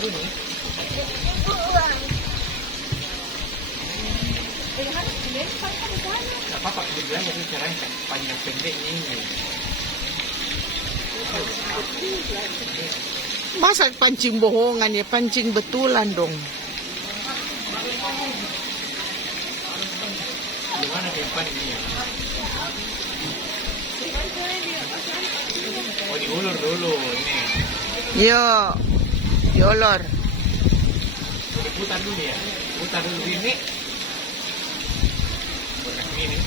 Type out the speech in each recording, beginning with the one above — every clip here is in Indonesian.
Gak apa-apa, dibilang itu caranya panjang pendeknya ini. Masa pancing bohongan ya, pancing betulan dong. Gimana tempat ini ya? Oh, diulur dulu ini. Yo, diulur. Putar dulu ya. Putar dulu ini. Putar ini.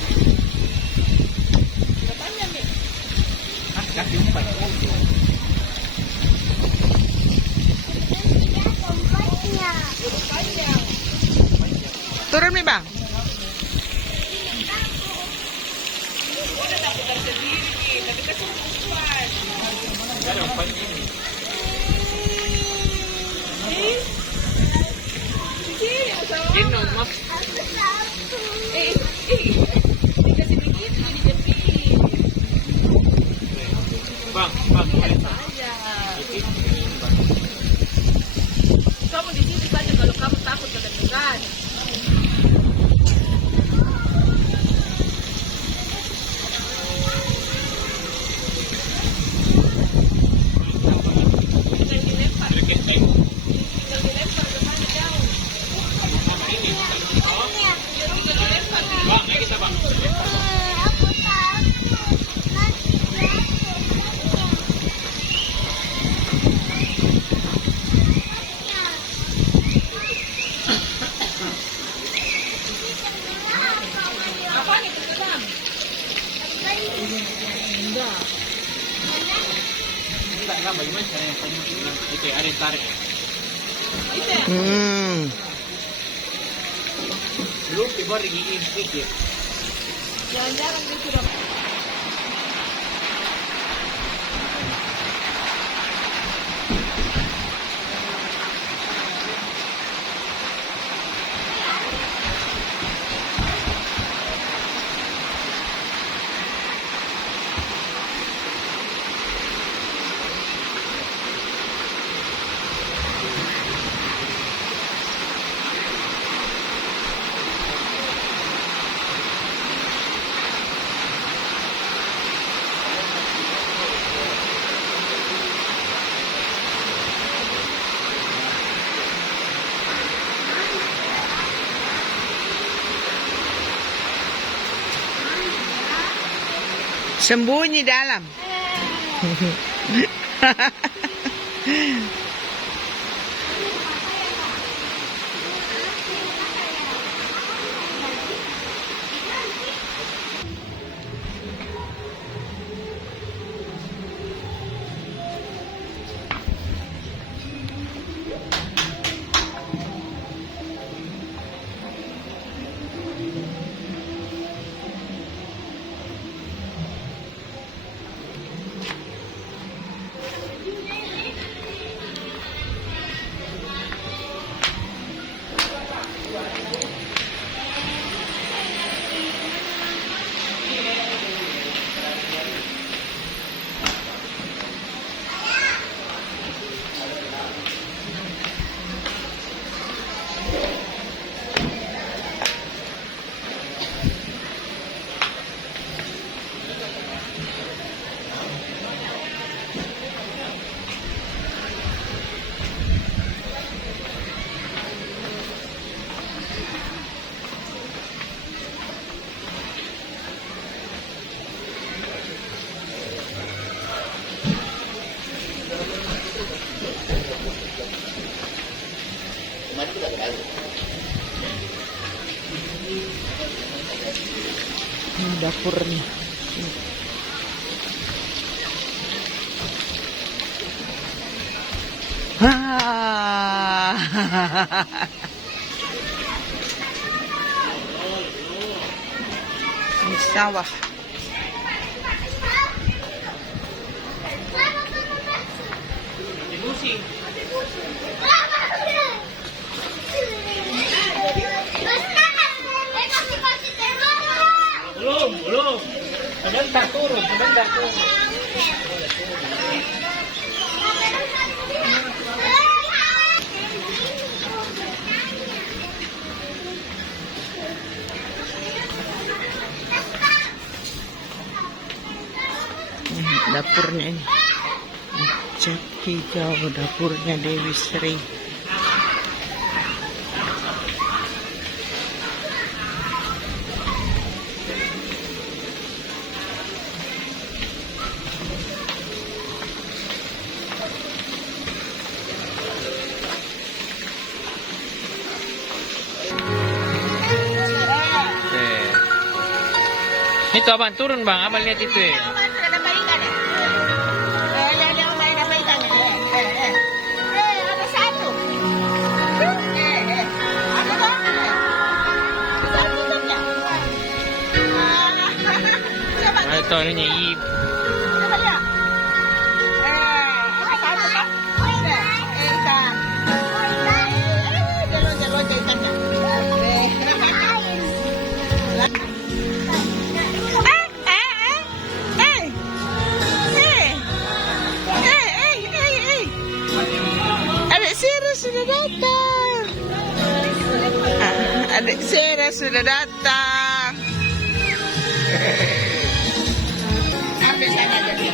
Kasih umpan. Turun nih bang. Ada umpan ini. Gendong mas. Bang, boleh tak? Kamu di sini saja kalau kamu takut kedengeran. Bang, ayo kita bang. Apaan itu sedang? Enggak. Enggak, bagaimana saya itu ada yang tarik. Belum tiba rigiin sedikit. Jangan-jangan dia sudah. Sembunyi dalam. Ini dapurnya. Ini sawah. Belum. Sebentar turun. dapurnya ini. Cat hijau dapurnya Dewi Sri. Itu abang turun bang, abang lihat itu ya. Sudah dapat ikan ya? Yang main dapat ikan ya? Ada satu. Ada berapa? Satu saja. Nah, itu ininya i. Coba lihat. Ada satu kan? Ikan. Jelon-jelon ikannya. Adik Sira sudah datang. Adik Sira sudah datang. Sampai sana aja dia.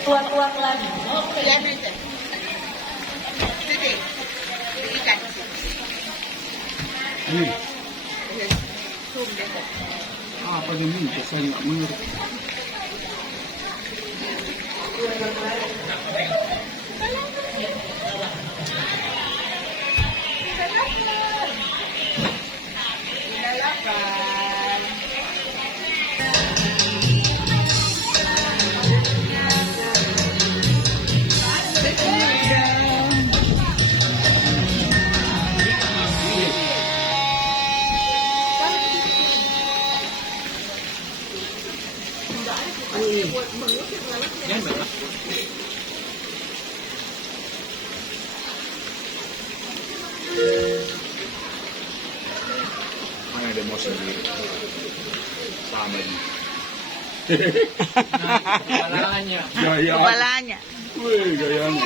Tuak-tuak lagi. Oh, kalian itu. Sini. Ikan. Apa diminta saya nggak mengerti. Mana ada mau sendiri sama ini. Kepalanya. Gaya. Kepalanya. Wih, gayanya.